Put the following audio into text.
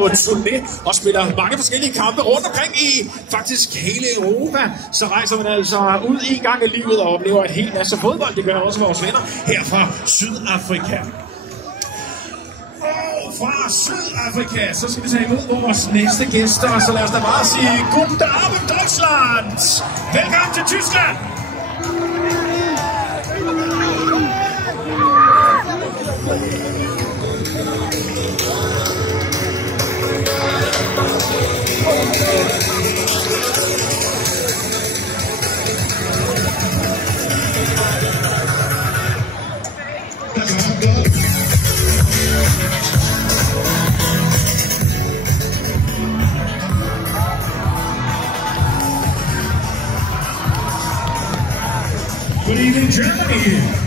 på turné og spiller mange forskellige kampe rundt omkring i faktisk hele Europa. Så rejser man altså ud en gang i livet og oplever et helt masse fodbold. Det gør også vores venner her fra Sydafrika. Og fra Sydafrika, så skal vi tage imod vores næste gæster. Så lad os da bare sige Guten Abend Deutschland! Velkommen til Tyskland! Good evening, Germany.